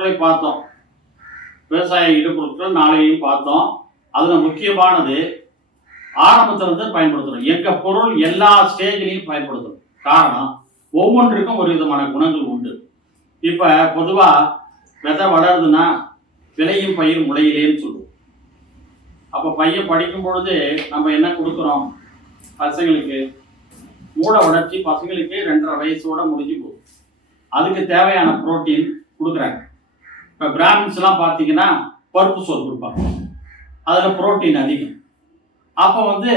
இடுபொருட்களை பார்த்தோம். விவசாய இடுபொருட்கள் 4ஐயும் பார்த்தோம். அதில் முக்கியமானது ஆரம்பத்தில் வந்து பயன்படுத்தணும். எங்கள் பொருள் எல்லா ஸ்டேஜ்லையும் பயன்படுத்தணும். காரணம், ஒவ்வொன்றுக்கும் ஒரு விதமான குணங்கள் உண்டு. இப்போ பொதுவாக விதை வளருதுன்னா விளையும் பயிர் முளையிலேன்னு சொல்லுவோம். அப்போ பையன் படிக்கும் பொழுது நம்ம என்ன கொடுக்குறோம்? பசங்களுக்கு மூளை வளர்ச்சி பசங்களுக்கு 2.5 வயசோட முடிஞ்சு போகும். அதுக்கு தேவையான புரோட்டீன் கொடுக்குறாங்க. இப்போ பிராமின்ஸ்லாம் பார்த்தீங்கன்னா பருப்பு சோறு கொடுப்பாங்க, அதில் புரோட்டீன் அதிகம். அப்போ வந்து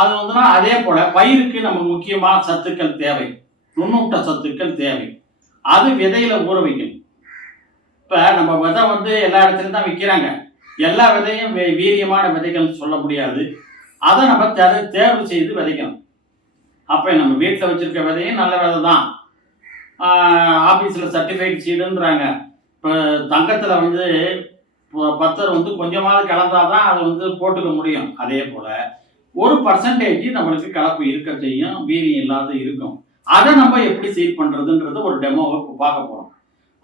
அது வந்துன்னா அதே போல் பயிருக்கு நம்ம முக்கியமாக சத்துக்கள் தேவை, நுண்ணூட்ட சத்துக்கள் தேவை. அது விதையில் ஊற வைக்கணும். இப்போ நம்ம விதை வந்து எல்லா இடத்துலையும் தான் விற்கிறாங்க. எல்லா விதையும் வீரியமான விதைகள்னு சொல்ல முடியாது. அதை நம்ம தேர்வு செய்து விதைக்கணும். அப்போ நம்ம வீட்டில் வச்சுருக்க விதையும் நல்ல விதை தான். ஆஃபீஸில் சர்டிஃபைட் சீடுன்றாங்க. இப்போ தங்கத்தில் வந்து பத்தர் வந்து கொஞ்சமாவது கலந்தாதான் அதை வந்து போட்டுக்க முடியும். அதே போல் ஒரு பர்சன்டேஜ் நம்மளுக்கு கலப்பு இருக்க செய்யும், வீரியம் இல்லாத இருக்கும். அதை நம்ம எப்படி சீட் பண்ணுறதுன்றது ஒரு டெமோவை பார்க்க போகிறோம்.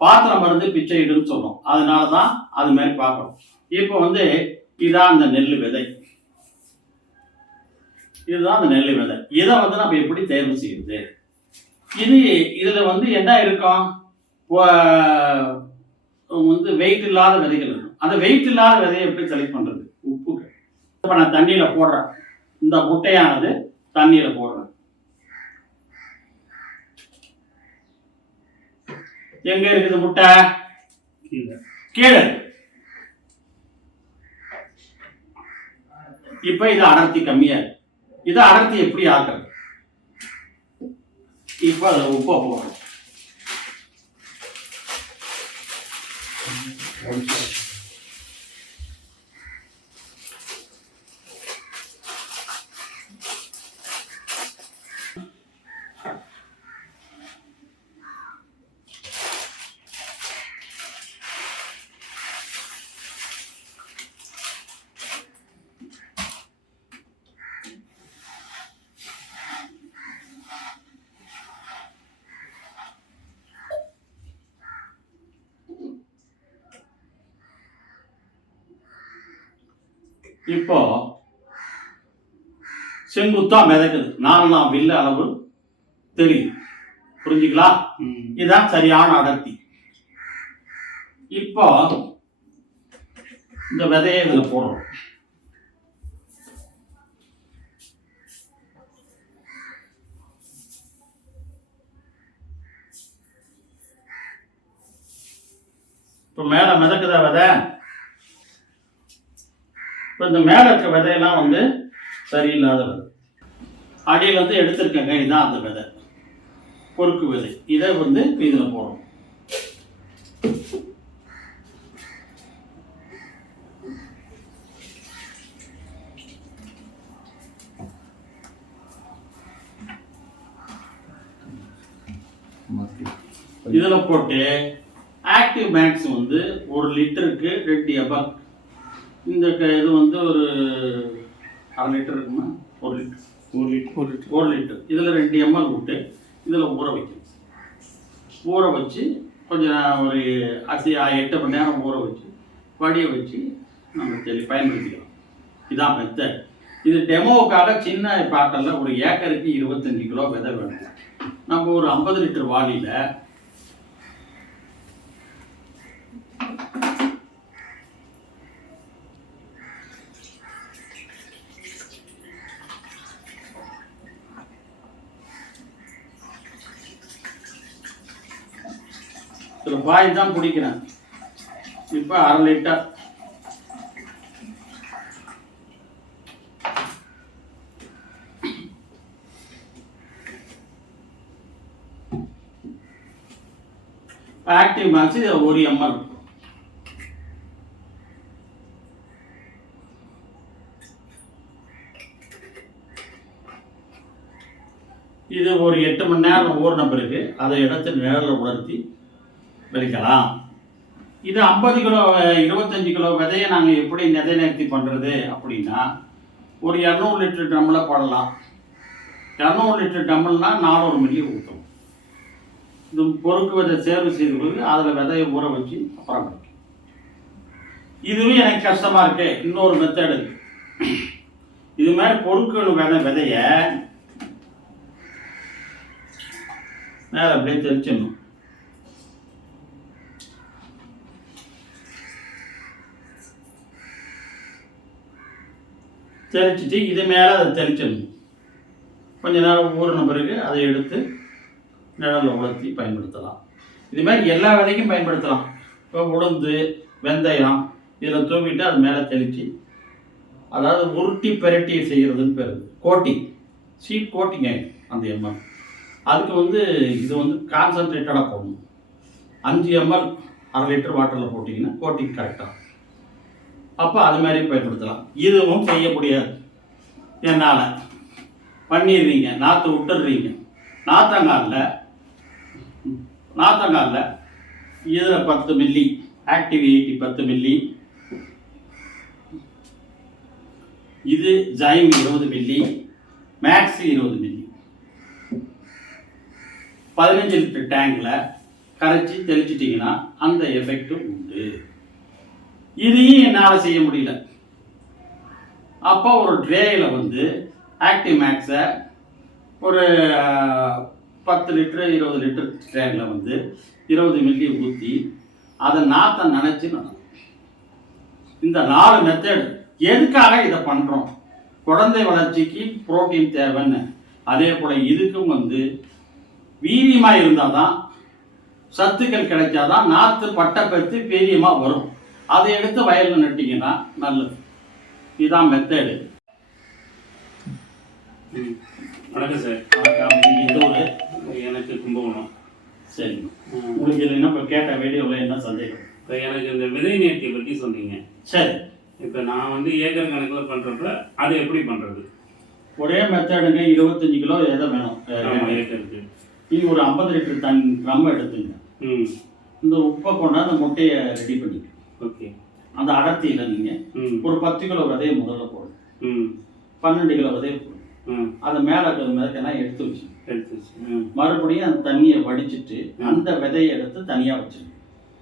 பாத்திரம் மருந்து பிச்சை இடுன்னு சொல்கிறோம். அதனால தான் அது மாதிரி பார்க்குறோம். இப்போ வந்து இதுதான் அந்த நெல் விதை. இதுதான் அந்த நெல் விதை. இதை வந்து நம்ம எப்படி தேர்வு செய்யுது? இதில் வந்து என்ன இருக்கும்? வந்து வெயிட் இல்லாத விதைகள் இருக்கும். அந்த வெயிட் இல்லாத விதையை எப்படி செலக்ட் பண்ணுறது? உப்பு. இப்போ நான் தண்ணியில் போடுறேன். இந்த முட்டையானது தண்ணியில் போடுறேன். எங்க இருக்குது முட்டை? கீழே. இப்ப இது அடர்த்தி கம்மியா இருக்கு. இது அடர்த்தி எப்படி ஆக்குறது? இப்ப அதுல உப்பை போடுறோம். இப்போ செங்குத்தா மிதக்குது. 4 வில்லு அளவு தெரியும். புரிஞ்சுக்கலாம்? இதுதான் சரியான அடர்த்தி. இப்போ இந்த விதையை இதில் போடுறோம். இப்போ மேலே மிதக்குதா விதை? இப்போ இந்த மேலே இருக்க விதையெல்லாம் வந்து சரியில்லாத விதை. அடியில் வந்து எடுத்துருக்கங்க. இதுதான் அந்த விதை, பொறுக்கு விதை. இதை வந்து இதில் போடுறோம். இதில் போட்டு ஆக்டிவ் மேக்ஸ் வந்து 1 லிட்டருக்கு 2 ml. இந்த இது வந்து ஒரு 1/2 லிட்டர் இருக்குமா? 1 லிட்டர். இதில் 2 ml விட்டு இதில் ஊற வைக்கணும். ஊற வச்சு கொஞ்சம் ஒரு 8 மணி நேரம் ஊற வச்சு வடியை வச்சு நம்ம பயன்படுத்திக்கலாம். இதான் மெத்தட். இது டெமோவுக்காக சின்ன பாட்டில் ஒரு ஏக்கருக்கு 25 கிலோ விதை வேணும். நம்ம ஒரு 50 லிட்டர் வாளியில் பாய் தான் பிடிக்கிறேன். இப்போ 1/2 லிட்டர். Active maths 1 ml. இது ஒரு 8 மணி நேரம் ஊறின பிறகு அதை எடுத்து நிழலில் உலர்த்தி விதைக்கலாம். இது 50 கிலோ 25 கிலோ விதையை நாங்கள் எப்படி நிலைநிறுத்தி பண்ணுறது அப்படின்னா, ஒரு 200 லிட்டர் ட்ரம்மில் போடலாம். 200 லிட்டர் ட்ரம்மில்னா 400 மில்லி ஊற்றணும். இது பொறுக்கு விதை தேர்வு செய்து கொண்டு அதில் விதையை ஊற வச்சு அப்புறம் வைக்கும். இதுவே எனக்கு கஷ்டமா இருக்கு. இன்னொரு மெத்தடு இது மாதிரி பொறுக்கணும் விதைய மேலே அப்படியே தெளிச்சிடணும். தெளிச்சிட்டு இது மேலே அதை தெளிச்சிடணும். கொஞ்ச நேரம் ஊறின பிறகு அதை எடுத்து நிழலில் உலர்த்தி பயன்படுத்தலாம். இது மாதிரி எல்லா விதைக்கும் பயன்படுத்தலாம். இப்போ உளுந்து, வெந்தயம் இதில் தூவிட்டு அது மேலே தெளித்து, அதாவது உருட்டி பெரட்டி செய்கிறதுன்னு பேர் கோட்டிங், சீட் கோட்டிங் ஆகிடும் அந்த எம்எல். அதுக்கு இது கான்சன்ட்ரேட்டடாக போடணும். 5 ml 1/2 லிட்டர் வாட்டரில் போட்டிங்கன்னா கோட்டிங் கரெக்டாக. அப்போ அது மாதிரி பயன்படுத்தலாம். இதுவும் செய்ய முடியாது என்னால். பண்ணிடுறீங்க, நாற்று விட்டுடுறீங்க. நாற்றங்காலில் இதில் 10 மில்லி ஆக்டிவ் 80 10 மில்லி, இது ஜைம் 20 மில்லி, மேக்ஸ் 20 மில்லி, 15 லிட்டர் டேங்கில் கரைச்சி தெளிச்சிட்டிங்கன்னா அந்த எஃபெக்டும் உண்டு. இதையும் என்னால் செய்ய முடியல. அப்போ ஒரு ட்ரேயில் ஆக்டிவ் மேக்ஸை ஒரு 10 லிட்டரு 20 லிட்டர் ட்ரேங்கில் 20 மில்லி ஊற்றி அதை நாற்றை நினச்சி நடக்கும். இந்த 4 மெத்தடு எதுக்காக இதை பண்ணுறோம்? குழந்தை வளர்ச்சிக்கு புரோட்டீன் தேவைன்னு. அதே போல் இதுக்கும் வீரியமாக இருந்தால் தான், சத்துக்கள் கிடைச்சாதான் நாற்று பட்டை பெற்று வீரியமாக வரும். அதை எடுத்து வயலில் நட்டிங்கன்னா நல்லது. இதுதான் மெத்தடு. வணக்கம் சார். வணக்கம். இந்த ஒரு எனக்கு கும்பகோணம். சரிங்க. உங்களுக்கு என்ன இப்போ கேட்ட வீடியோவில் என்ன சந்தேகம்? இப்போ எனக்கு இந்த விதை நேர்த்தியை பற்றி சொன்னீங்க. சரி. இப்போ நான் ஏக்கர் கணக்கில் பண்ணுறப்ப அது எப்படி பண்ணுறது? ஒரே மெத்தடுங்க. 25 கிலோ எதை வேணும் ஏக்கருக்கு. இது ஒரு 50 லிட்டர் ட்ரம் எடுத்துங்க. இந்த உப்பை கொண்டாந்து அந்த முட்டையை ரெடி பண்ணிக்க. ஓகே. அந்த அடர்த்தியில் நீங்கள் ஒரு 10 கிலோ விதையை முதல்ல போடணும். 12 கிலோ விதையை போடணும். அதை மேலே மிதக்கெல்லாம் எடுத்து வச்சு மறுபடியும் அந்த தண்ணியை வடிச்சிட்டு அந்த விதையை எடுத்து தனியாக வச்சிருங்க.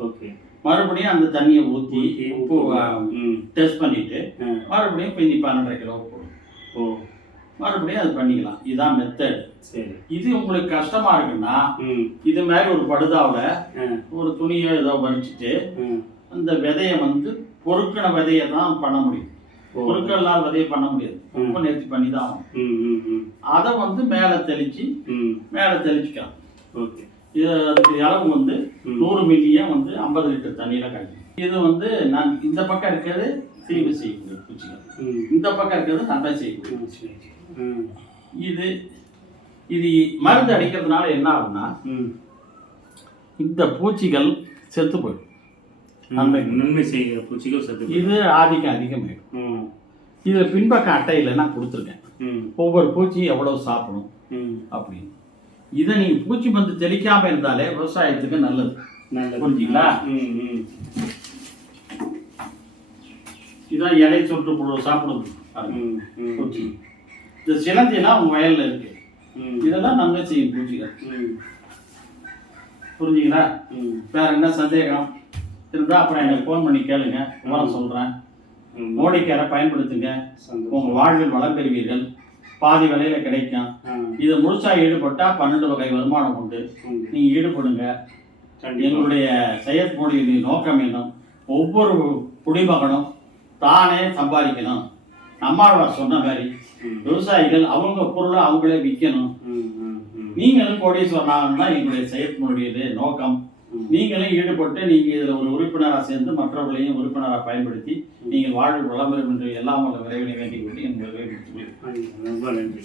ஓகே. மறுபடியும் அந்த தண்ணியை ஊற்றி உப்பு டெஸ்ட் பண்ணிட்டு மறுபடியும் இப்போ 12.5 கிலோ போடும். மறுபடியும் அது பண்ணிக்கலாம். இதுதான் மெத்தட். இது உங்களுக்கு கஷ்டமா இருக்குன்னா இது மாதிரி ஒரு படுதாவில் ஒரு துணியை ஏதோ வடிச்சிட்டு அந்த விதையை பொறுக்கின விதையை தான் பண்ண முடியும். பொருட்கள்லாம் விதையை பண்ண முடியாது. ரொம்ப நேர்த்தி பண்ணி தான் ஆகும். அதை மேலே தெளிச்சுக்கலாம். இது அதுக்கு அளவு 100 மில்லியை 50 லிட்டர் தண்ணியில் கழிக்கும். இது நான் இந்த பக்கம் இருக்கிறது தீமை செய்யக்கூடிய பூச்சிகள், இந்த பக்கம் இருக்கிறது நன்மை செய்யக்கூடிய பூச்சிகள். இது மருந்து அடிக்கிறதுனால என்ன ஆகும்னா இந்த பூச்சிகள் செத்து போயிடும். நன்மை செய்கிற பூச்சிகள் செத்து. இது ஆதிக்கம் அதிகமாகிடும். இதில் பின்பக்க அட்டையில் நான் கொடுத்துருக்கேன் ஒவ்வொரு பூச்சி எவ்வளவு சாப்பிடும் அப்படின்னு. இதை நீங்கள் பூச்சி மருந்து தெளிக்காமல் இருந்தாலே விவசாயத்துக்கு நல்லது. புரிஞ்சுங்களா? இதான் இலை சொட்டு புழு சாப்பிடுது பூச்சி. இந்த சிலந்தினா உங்கள் வயலில் இருக்கு. இதெல்லாம் நன்மை செய்யும் பூச்சிகள். புரிஞ்சுங்களா? வேற என்ன சந்தேகம் இருந்தால் அப்புறம் எனக்கு ஃபோன் பண்ணி கேளுங்க. விவரம் சொல்கிறேன். மோடிக்கரை பயன்படுத்துங்க. உங்கள் வாழ்வில் வளம் பெறுவீர்கள். பாதி விலையில் கிடைக்கும். இதை முழுசாக ஈடுபட்டால் 12 வகை வருமானம் உண்டு. நீங்கள் ஈடுபடுங்க. எங்களுடைய செயற்மொழியின் நோக்கம் என்ன? ஒவ்வொரு குடிமகனும் தானே சம்பாதிக்கணும். நம்மாழ்வார் சொன்ன மாதிரி விவசாயிகள் அவங்க பொருளை அவங்களே விற்கணும். நீங்களும் கோடீஸ்வரனாகணும் தான் எங்களுடைய செயற்மொழியுடைய நோக்கம். நீங்களும் ஈடுபட்டு நீங்கள் இதில் ஒரு உறுப்பினராக சேர்ந்து மற்றவர்களையும் உறுப்பினராக பயன்படுத்தி நீங்கள் வாழ்வு வளம் பெறும் என்று எல்லாம் விரைவில் வேண்டிக் கொண்டு என் விரைவில் ரொம்ப நன்றி.